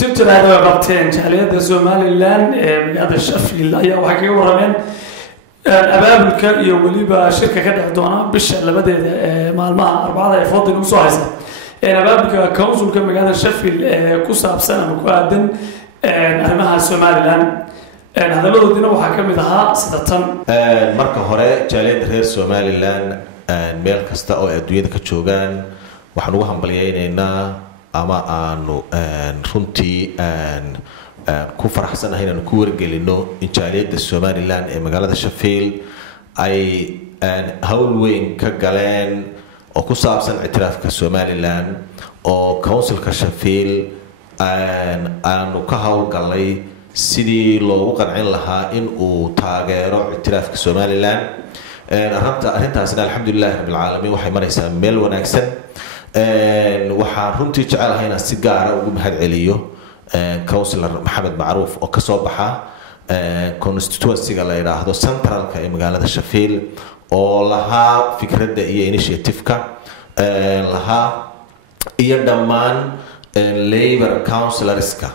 shirka ay qabteen jaaliyada Somaliland magaalada Sheffield ayaa waxay ka warameen abaabulka iyo waliba shirka ka dhac doona bisha labadeeda maalmaha arbacada ee fadlan u soo haysa abaabulka councilka magaalada Sheffield ku saabsan ama ku aadan arrimaha Somaliland hadalladooda waxaa ka mid ahaa sida tan marka hore jaaliyada reer Somaliland meel kasta oo adduunyada ka joogaan waxaan ugu hambalyeeynaa ama aanu runtii ku faraxsanahay inaan ku wargelino in jaaliyada Somaliland ee magaalada Sheffield ay hawl weyn ka galeen oo ku saabsan ictiraafka Somaliland oo councilka Sheffield aanu ka hawlgalay sidii loogu qancin lahaa in uu taageero ictiraafka Somaliland arrintaasna alxamdulillaah rabbil caalamiin waxay maraysaa meel wanaagsan waxaan runtii jecelahay inaan si gaar ah ugu mahad celiyo councilor Maxamed Macruuf oo ka soo baxa constituency-ga la yiraahdo centralka ee magaalada Sheffield oo lahaa fikradda iyo initiative-ka lahaa iyo dhammaan labor councilorska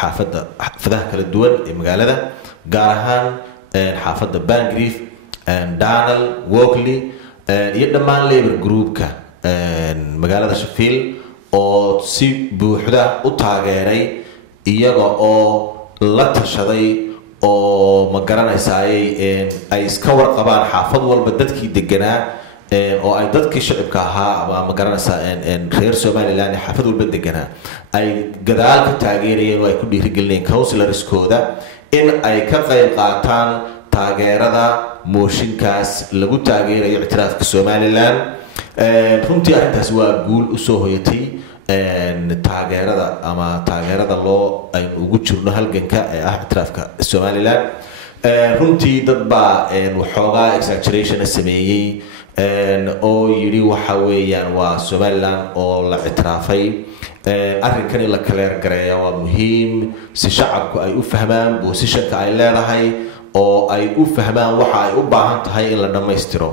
xaafadaha kala duwan ee magaalada gaar ahaan xaafadda Bangrif Donald Walkley iyo dhammaan labor group-ka magaalada Sheffield oo si buuxda u taageeray iyaga oo la tashaday oo ma garanaysaay ay iska warqabaan xaafad walba dadkii deganaa oo ay dadkii shacabka ahaa ama ma garanaysaa reer Somaliland xaafad walba deganaa ay gadaal ka taageerayeen oo ay ku dhiirigelinayeen councilorskooda in ay ka qayb qaataan taageerada mooshinkaas lagu taageerayo ictiraafka Somaliland runtii arrintaas waa guul u soo hoyatay taageerada loo ay ugu jirno halganka ee ictiraafka Somaliland runtii dad baa waxoogaa exaggeration sameeyay oo yiri waxa weeyaan waa Somaliland oo la ictiraafay arrinkan in la kaleer gareeyo waa muhiim si shacabku ay u fahmaan positionka ay leedahay oo ay u fahmaan waxa ay u baahan tahay in la dhameystiro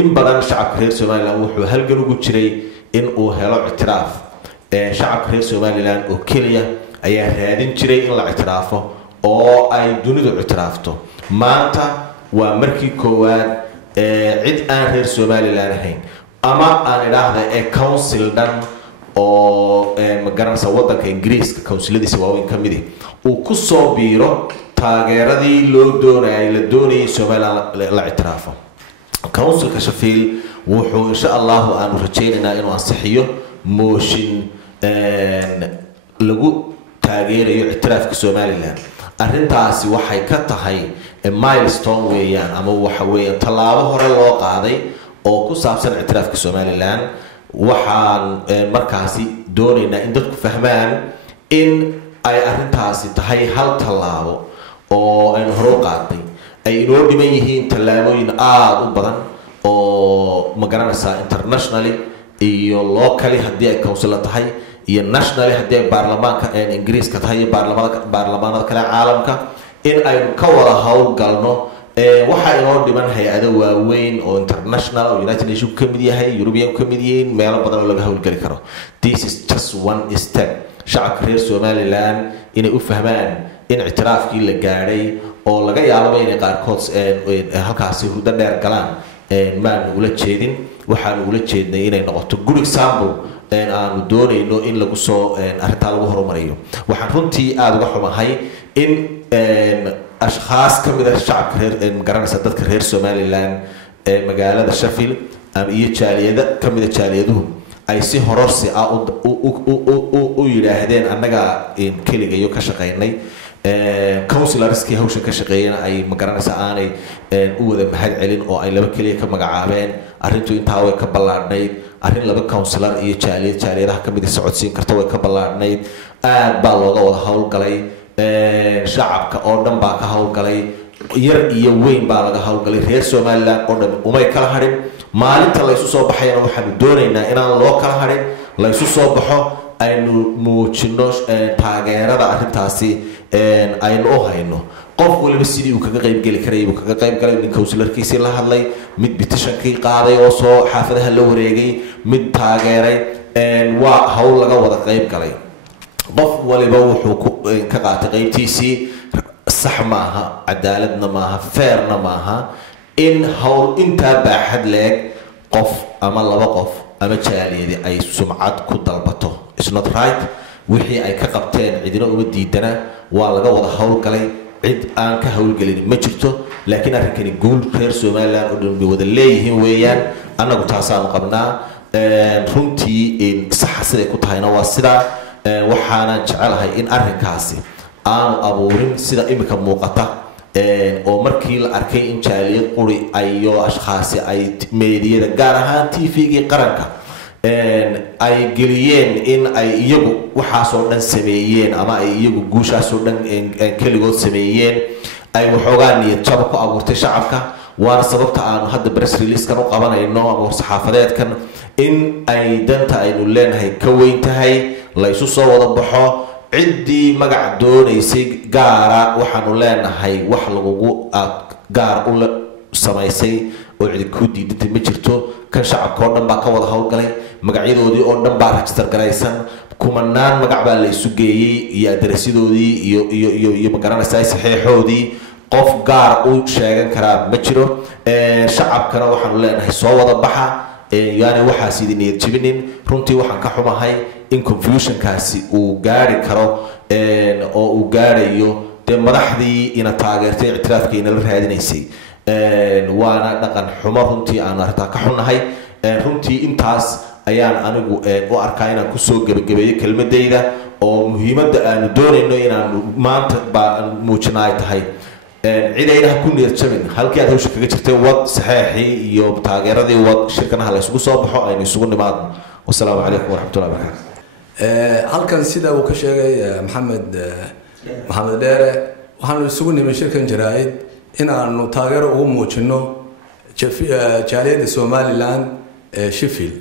in badan shacabka reer Somaliland wuxuu halgan ugu jiray in uu helo ictiraaf shacabka reer Somaliland oo kaliya ayaa raadin jiray in la ictiraafo oo ay dunidu ictiraafto maanta waa markii koowaad cid aan reer Somaliland ahayn ama aan idhaahdo council dhan oo ma garanaysa wadanka Ingiriiska counciladiisa waaweyn ka mid uu ku soo biiro taageeradii loo doonayay Somaliland la ictiraafo councilka Sheffield wuxuu insha Allah aanu rajaynaynaa inuu ansixiyo mooshin lagu taageerayo ictiraafka Somaliland arrintaasi waxay ka tahay milestone weeyaan ama waxa weeyaan talaabo hore loo qaaday oo ku saabsan ictiraafka Somaliland waxaan markaasi doonaynaa in dadku fahmaan in ay arrintaasi tahay hal talaabo oo ay hore qaaday ay inoo dhiman yihiin talaabooyin aad u badan oo ma garanaysaa internationally iyo locally haddii ay council tahay iyo nationally haddii ay baarlamaanka Ingiriiska tahay iyo baarlamaanada kale caalamka in ay ka wada hawlgalno waxa inoo dhiman hay'ado waaweyn oo international oo United Nations ka mid yahay European ka mid yihiin meelo badan oo laga hawlgali karo this is just one step shacabka reer Somaliland inay u fahmaan in ictiraafkii la gaaray oo laga yaabo inay qaarkood halkaasi hurdo dheer galaan maan ula jeedin waxaan ula jeednay inay noqoto good example aanu doonayno in lagu soo arrinta lagu horumariyo waxaan runtii aad uga xumahay in ashxaas ka mid ah shacabka reer magaranaysa dadka reer Somaliland ee magaalada Sheffield iyo jaaliyada ka mid ah jaaliyaduhu ay si hororsi ah u yiraahdeen annaga kaligayo ka shaqeynay councilorskii hawsha ka shaqeeyana ay magaranaysa aanay u wada mahad celin oo ay laba kaliya ka magacaabeen arrintu intaa way ka ballaadhnayd arrin laba councilor iyo jaaliyadaha ka mid ah socodsiin karta way ka ballaadhnayd aad baa looga wada hawlgalay shacabka oo dhan baa ka hawlgalay yar iyo weyn baa laga hawlgalay reer Somaliland oo dhan umay kala harin maalinta la isu soo baxayna waxaanu doonaynaa inaan loo kala harin la isu soo baxo aynu muujino taageerada arrintaasi aynu u hayno qof waliba sidii uu kaga qayb gali karay uu kaga qayb galay nin councilorkiisii la hadlay mid petitionkii qaaday oo soo xaafadaha la wareegay mid taageeray waa hawl laga wada qayb galay qof waliba wuxuu ka qaatay qaybtiisii sax maaha cadaaladna maaha fairna maaha in hawl intaa baaxad leeg qof ama laba qof ama jaaliyadi ay sumcad ku dalbato. It's not right. wixii ay ka qabteen cidina uma diidana waa laga wada hawlgalay cid aan ka hawlgelin ma jirto laakiin arrinkani guul reer Soomaaliland oo dhan wada leeyihiin weeyaan anagu taasaan qabnaa runtii in sax sida ku tahayna waa sida waxaana jecelahay in arrinkaasi aan abuurin sida imika muuqata oo markii la arkay in jaaliyad quri ayo ashxaasi ay meediyada gaar ahaan TV-ga qaranka ay geliyeen in ay iyagu waxaas oo dhan sameeyeen ama ay iyagu guushaas oo dhan kaligood sameeyeen ay waxoogaa niyad jab ku abuurtay shacabka waana sababta aan hadda press release kan u qabanayno ama saxaafadeedkan in ay danta aynu leenahay ka weyn tahay la isu soo wada baxo ciddii magac doonaysay gaara waxaanu leenahay wax lagugu gaar u samaysay oo cid ku diidantay ma jirto kan shacabka oo dhan baa ka wada hawlgalay magacyadoodii oo dhan baa register garaysan kumanaan magac baa la isu geeyay iyo aderesyadooodii iyo magaranaysaa saxiixoodii qof gaar u sheegan karaa ma jiro shacabkana waxaanu leenahay soo wada baxa yaani waxaas idin niyad jabinin runtii waxaan ka xumahay in confusionkaasi uu gaari karo oo uu gaarayo de madaxdii ina taageertay ictiraafka ina la raadinaysay waana dhaqan xumo runtii aan arrintaa ka xunahay runtii intaas ayaan anigu u arkaa inaan ku soo gabagabeeyo kelmadayda oo muhiimadda aanu doonayno inaan maanta baan muujinaay tahay cidayna ku niyad jabin halkii aad hawsha kaga jirtay wad saxeexii iyo taageeradii wad shirkanaha la isugu soo baxo aynu isugu nimaadno wassalaamu calaykum waraxmatullahi wabarakaatu halkan sida uu ka sheegay maxamed dheere waxaanu isugu nimay shirkan jaraa'id inaanu taageero ugu muujino jaaliyadda Somaliland Sheffield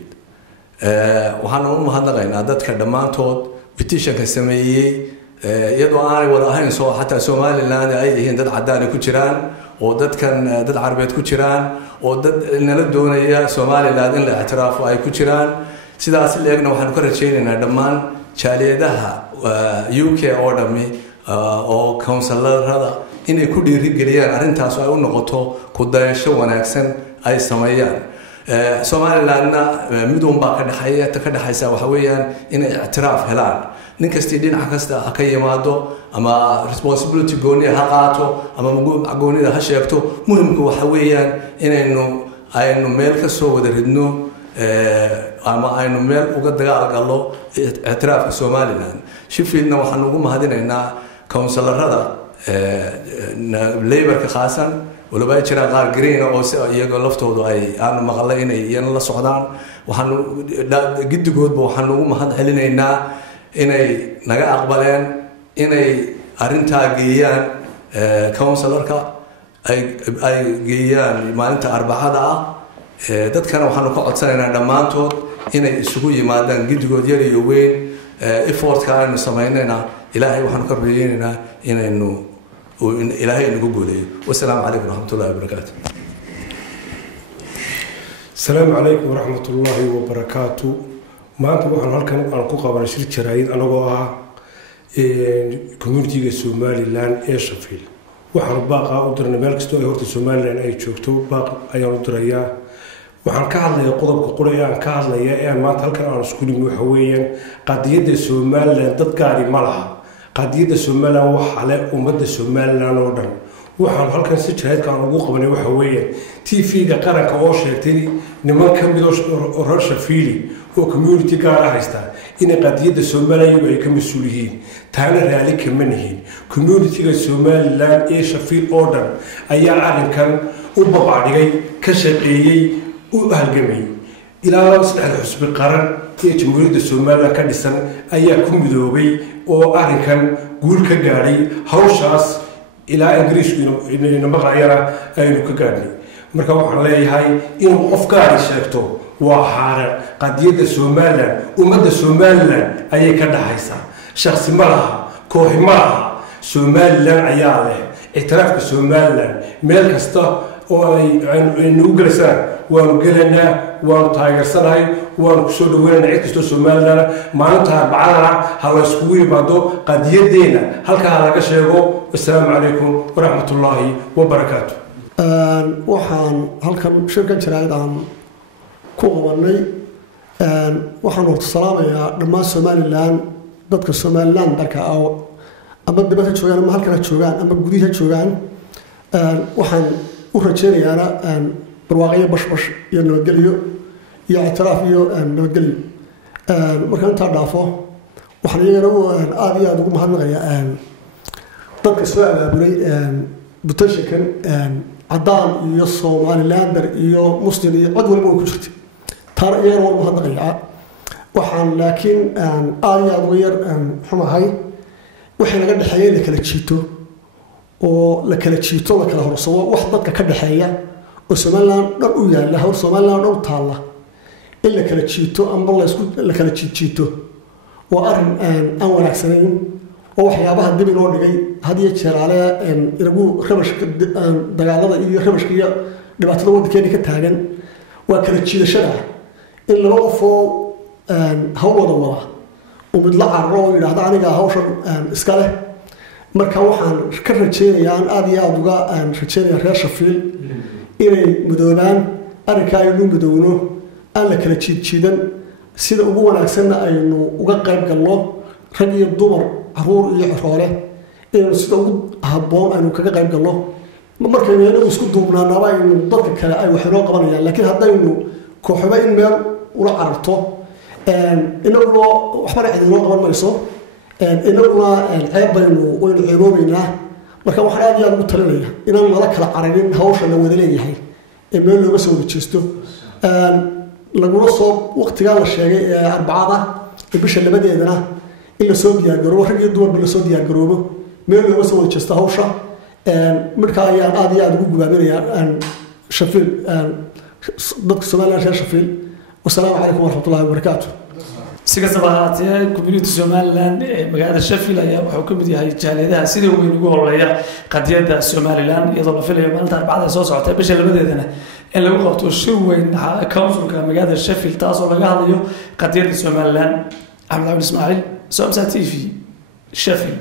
waxaanu u mahadnaqaynaa dadka dhammaantood petitionka sameeyay iyadoo aanay wada ahayn soo xataa Somaliland ay yihiin dad cadaan ku jiraan oo dadkan dad Carabeed ku jiraan oo dad nala doonaya Somaliland in la ictiraafo ay ku jiraan sidaas leegna waxaanu ka rajaynaynaa dhammaan jaaliyadaha UK oo dhami oo councilorada inay ku dhiirigeliyaan arrintaas ay u noqoto ku dayasho wanaagsan ay sameeyaan Somalilandna midun baa ka dhaxaysa waxa weeyaan inay ictiraaf helaan nin kasta dhinac kasta ka yimaado ama responsibility gooni ha qaato ama goonida ha sheegto muhiimku waxa weeyaan aynu meel ka soo wada ridno ama aynu meel uga dagaal galno ictiraafka Somaliland Sheffieldna waxaan ugu mahadinaynaa councilorada laborka khaasan waliba jira qaar green oo iyaga laftoodu ay aan maqlay inay iyana la socdaan waxaan gidigoodba waxaan ugu mahad celinaynaa inay naga aqbaleen inay arintaa geeyaan councilorka ay geeyaan maalinta Arbacada ah dadkana waxaan ka codsanaynaa dhammaantood inay isugu yimaadaan gidigood yar iyo weyn effortka aynu sameynayna ilaahay waxaan ka rajaynaynaa inaynu ilaahay nagu guuleeyo wassalaamu calaykum waraxmatullaahi wabarakaatu السلام عليكم ورحمة الله وبركاته ما أنت وحنا هالكن أنا كوكا شركة جرايد أنا جوا كوميونتي الصومالي لان إيشافيل وحنا باقة أقدر نملك ستوي هورت الصومالي لان أي شوكتو باقة أي أقدر إياه وحنا كهذا يقضب كقولي أنا كهذا يا ما أنت هالكن أنا سكولي محويا قضية الصومالي لان تذكري ملها قضية الصومالي وحلا ومد الصومالي لان أقدر waxaan halkan si jahadka aan ugu qabanay waxa weeye TV-ga qaranka oo sheegtay niman ka mid oo reer Sheffield oo community gaar ah haysta in qadiyada Soomaaliya ay ka mas'uul yihiin taana raali kama nihiin community-ga Somaliland ee Sheffield oo dhan ayaa arrinkan u babacdigay ka shaqeeyay u halgamay ilaa saddex xusbi qaran ee jamhuuriyadda Soomaaliya ka dhisan ayaa ku midoobay oo arrinkan guul ka gaaray hawshaas إلى إنجليز إنه مقرأ أينو كقارني مركب وحنا هاي إنه أفكار شركته وحارة قضية الصومالة ومدى الصومالة أي كذا حيسا شخص مرها كوه مرها صومالة عياله اعتراف الصومالة ملك استا oo ay nagu gelisaan waanu gelaynaa waanu taageersanahay waanu kusoo dhaweynaynaa cid kastoo somalilan maalinta arbacadana ha la iskugu yimaado qadiyadeena halkaa laga sheego. assalaamu calaykum waraxmatullaahi wabarakaatu. waxaan halkan shirkan jaraa'id aan ku qabanay waxaan horta salaamayaa dhammaan somalilan dadka somalilan dalka ama dibad ha joogaan ama halkan ha joogaan ama gudihi ha joogaan. waxaan u rajeynayaana barwaaqyo bashbash iyo nabadgelyo iyo ictiraaf iyo nabadgelyo. markaan intaa dhaafo waxaan iyagana aada iyo aada ugu mahadnaqayaa dadka soo abaabulay butashikan caddaan iyo somalilander iyo muslim iyo cod waliba way ku jirtay taana iyagana waan mahadnaqayaa. waxaan laakiin aada iyo aada uga yar xumahay wixii laga dhexeeya in la kala jiito oo la kala jiito la kala horsado wax dadka ka dhexeeya oo somalilan dhan u yaalla hawl somalilan dhan u taalla in la kala jiito amba la kala jiito waa arrin aan wanaagsanayn oo waxyaabaha dib inoo dhigay had iyo jeer ale inagu rabashka dagaalada iyo rabashka iyo dhibaatada waddankeena ka taagan waa kala jiidashada in laba qofoo hawl wada oo mid la cararo oo yidhaahda aniga hawshan iska leh. marka waxaan ka rajeynayaa aan aada iyo aada uga rajeynaya reer Sheffield inay midoobaan arrinka aynu midowno aan la kala jiidan sida ugu wanaagsanna aynu uga qayb galno rag iyo dumar caruur iyo xoole inaynu sida ugu habboon aynu kaga qayb galno. markaynu inagu isku duubnaanaaba aynu dadka kale ay wax inoo qabanayaan laakiin haddaynu kooxba in meel ula cararto inaguna waxbana cid inoo qaban mayso inaguna ceeb waynu ceeboobaynaa. marka waxaan aada iyo aada ugu talinaya inaan nala kala cararin hawsha la wada leeyahay ee meel looga soo wada jeesto. laguna soo waqtigaa la sheegay ee arbacada ee bisha labadeedana in lasoo diyaargaroobo rag iyo dumarba lasoo diyaargaroobo meel looga soo wada jeesto hawsha. markaa ayaan aada iyo aada ugu gubaaminayaa Sheffield dadka somalilan reer Sheffield. wasalaamu calaykum waraxmatullahi wabarakaatu. si kastaba ahaatee community somalilan ee magaalada Sheffield ayaa wuxuu ka mid yahay jaaliyadaha sida weyn ugu horeeya qadiyadda somalilan iyadoo la filayo maalinta arbacada soo socota bisha labadeedana in lagu qabto shir weyn councilka magaalada Sheffield taasoo laga hadlayo qadiyadda somalilan. Axmed Ismaaciil, Somsa TV, Sheffield.